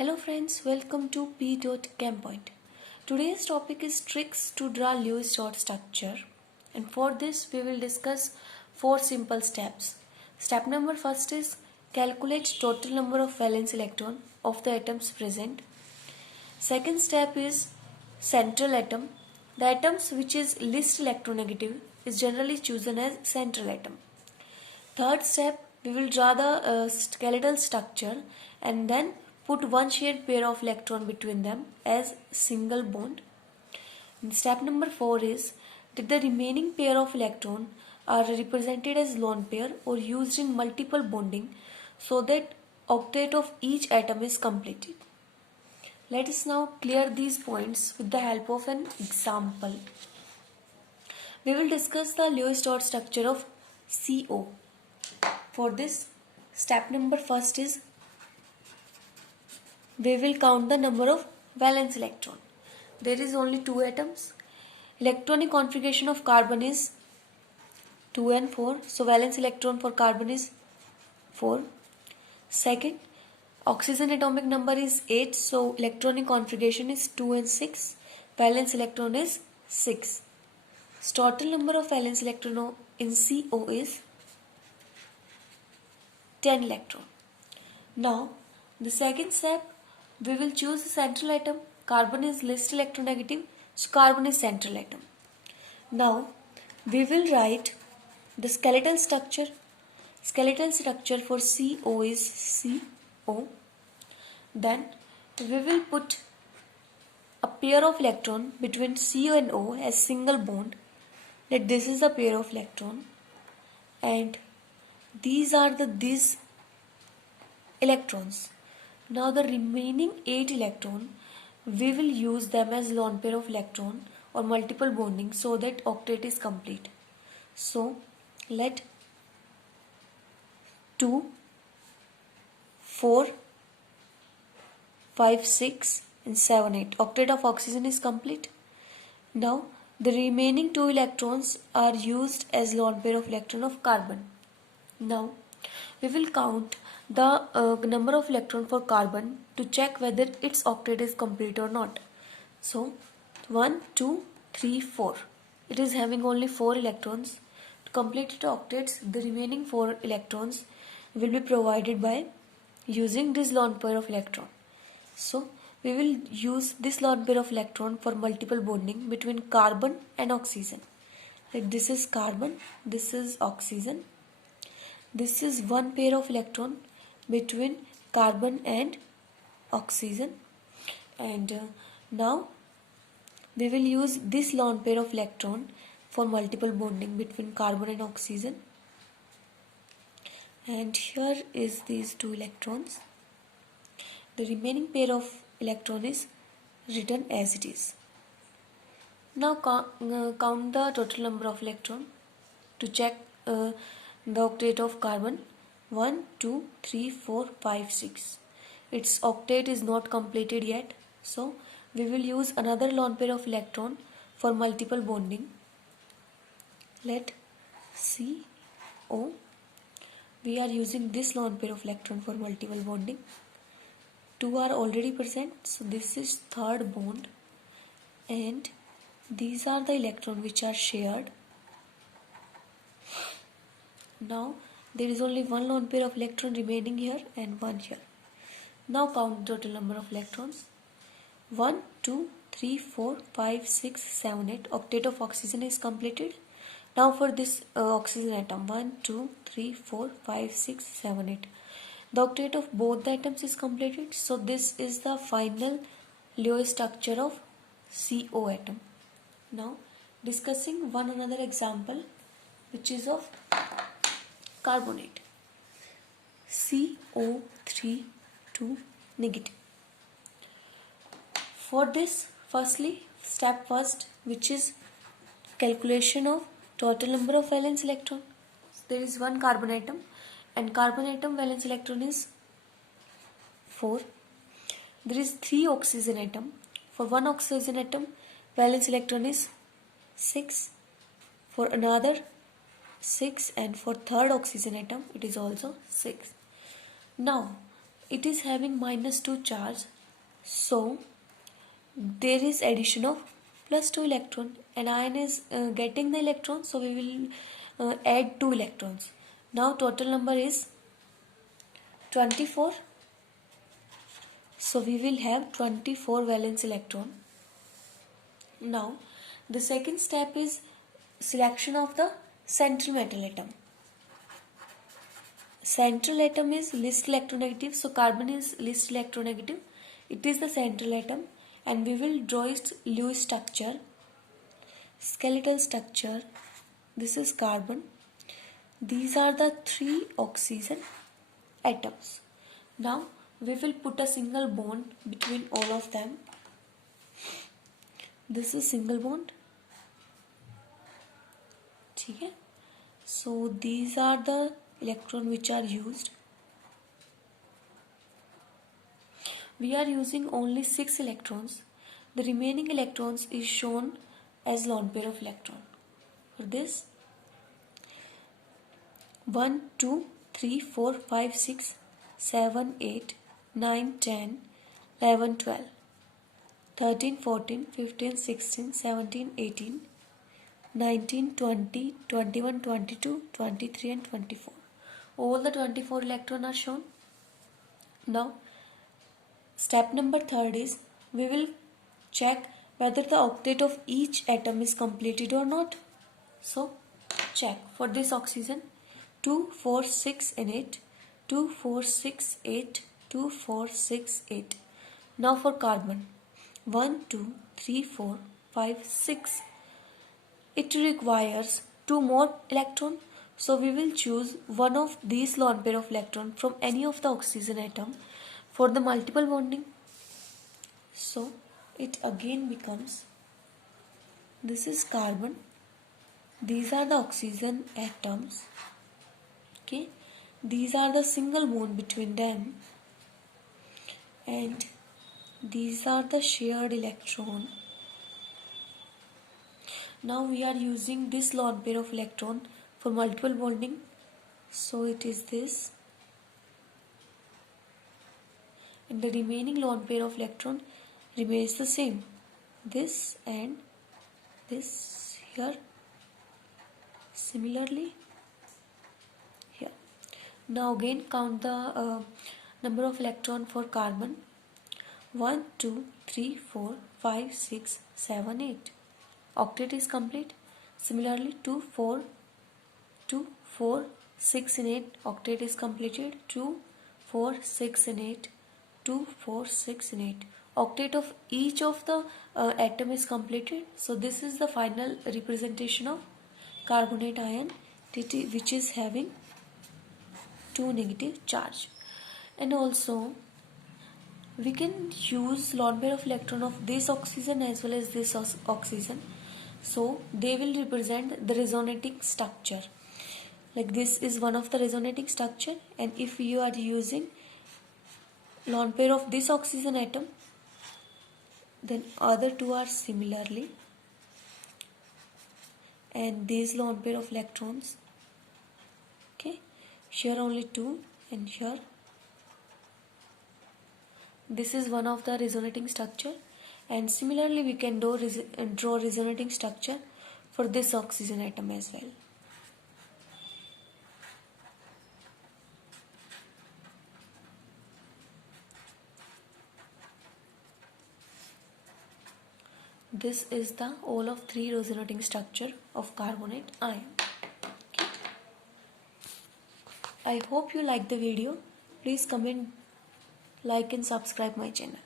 Hello friends, welcome to P.Campoint. Today's topic is tricks to draw Lewis dot structure, and for this we will discuss four simple steps. Step number first is calculate total number of valence electron of the atoms present. Second step is central atom. The atoms which is least electronegative is generally chosen as central atom. Third step, we will draw the skeletal structure and then put one shared pair of electron between them as single bond. And step number 4 is that the remaining pair of electron are represented as lone pair or used in multiple bonding so that octet of each atom is completed. Let us now clear these points with the help of an example. We will discuss the Lewis dot structure of CO. For this, step number first is we will count the number of valence electron. There is only 2 atoms. Electronic configuration of carbon is 2 and 4. So valence electron for carbon is 4. Second, oxygen atomic number is 8. So electronic configuration is 2 and 6. Valence electron is 6. So total number of valence electron in CO is 10 electron. Now, the second step, we will choose the central atom. Carbon is least electronegative, so carbon is central atom. Now, we will write the skeletal structure. Skeletal structure for CO is CO. Then, we will put a pair of electron between CO and O as single bond. That this is the pair of electron, and these are these electrons. Now the remaining 8 electron, we will use them as lone pair of electron or multiple bonding so that octet is complete. So let 2, 4, 5, 6 and 7, 8. Octet of oxygen is complete. Now the remaining 2 electrons are used as lone pair of electron of carbon. Now we will count the number of electron for carbon to check whether its octet is complete or not. So 1, 2, 3, 4. It is having only 4 electrons. To complete its octets, the remaining 4 electrons will be provided by using this lone pair of electron. So we will use this lone pair of electron for multiple bonding between carbon and oxygen. Like this is carbon, this is oxygen. This is one pair of electron between carbon and oxygen, and now we will use this lone pair of electron for multiple bonding between carbon and oxygen, and here is these 2 electrons. The remaining pair of electron is written as it is. Now count the total number of electron to check the octet of carbon. 1, 2, 3, 4, 5, 6. Its octet is not completed yet, so we will use another lone pair of electron for multiple bonding. Let CO. We are using this lone pair of electron for multiple bonding. 2 are already present, so this is third bond, and these are the electrons which are shared. Now there is only one lone pair of electron remaining here and one here. Now count the total number of electrons. 1, 2, 3, 4, 5, 6, 7, 8. Octet of oxygen is completed. Now for this oxygen atom, 1, 2, 3, 4, 5, 6, 7, 8. The octet of both the atoms is completed. So this is the final Lewis structure of CO atom. Now discussing one another example, which is of carbonate. CO3 2 negative. For this, firstly, step first, which is calculation of total number of valence electron. There is one carbon atom, and carbon atom valence electron is 4. There is 3 oxygen atom. For one oxygen atom, valence electron is 6. For another 6, and for third oxygen atom it is also 6. Now it is having -2 charge, so there is addition of +2 electron, and ion is getting the electron, so we will add 2 electrons. Now total number is 24, so we will have 24 valence electron. Now the second step is selection of the central metal atom. Central atom is least electronegative, so carbon is least electronegative. It is the central atom, and we will draw its Lewis structure, skeletal structure. This is carbon. These are the 3 oxygen atoms. Now we will put a single bond between all of them. This is single bond. Okay. So these are the electrons which are used. We are using only 6 electrons. The remaining electrons is shown as lone pair of electron. For this, 1, 2, 3, 4, 5, 6, 7, 8, 9, 10, 11, 12, 13, 14, 15, 16, 17, 18, 19, 20, 21, 22, 23 and 24. All the 24 electrons are shown. Now, step number 3 is we will check whether the octet of each atom is completed or not. So, check for this oxygen 2, 4, 6 and 8, 2, 4, 6, 8, 2, 4, 6, 8. Now for carbon 1, 2, 3, 4, 5, 6. It requires 2 more electrons, so we will choose one of these lone pair of electrons from any of the oxygen atom for the multiple bonding. So it again becomes, this is carbon, these are the oxygen atoms, okay, these are the single bond between them, and these are the shared electron. Now we are using this lone pair of electron for multiple bonding, so it is this, and the remaining lone pair of electron remains the same, this and this here, similarly here. Now again count the number of electron for carbon 1, 2, 3, 4, 5, 6, 7, 8. Octet is complete. Similarly 2, 4, 6 and 8, octet is completed. 2, 4, 6 and 8, 2, 4, 6 and 8. Octet of each of the atom is completed. So this is the final representation of carbonate ion, which is having 2 negative charge. And also we can use lone pair of electron of this oxygen as well as this oxygen, so they will represent the resonating structure. Like this is one of the resonating structure, and if you are using lone pair of this oxygen atom, then other two are similarly, and these lone pair of electrons, okay, here only 2 and here this is one of the resonating structure, and similarly we can draw resonating structure for this oxygen atom as well. This is the all of 3 resonating structure of carbonate ion. Okay. I hope you like the video. Please comment, like and subscribe my channel.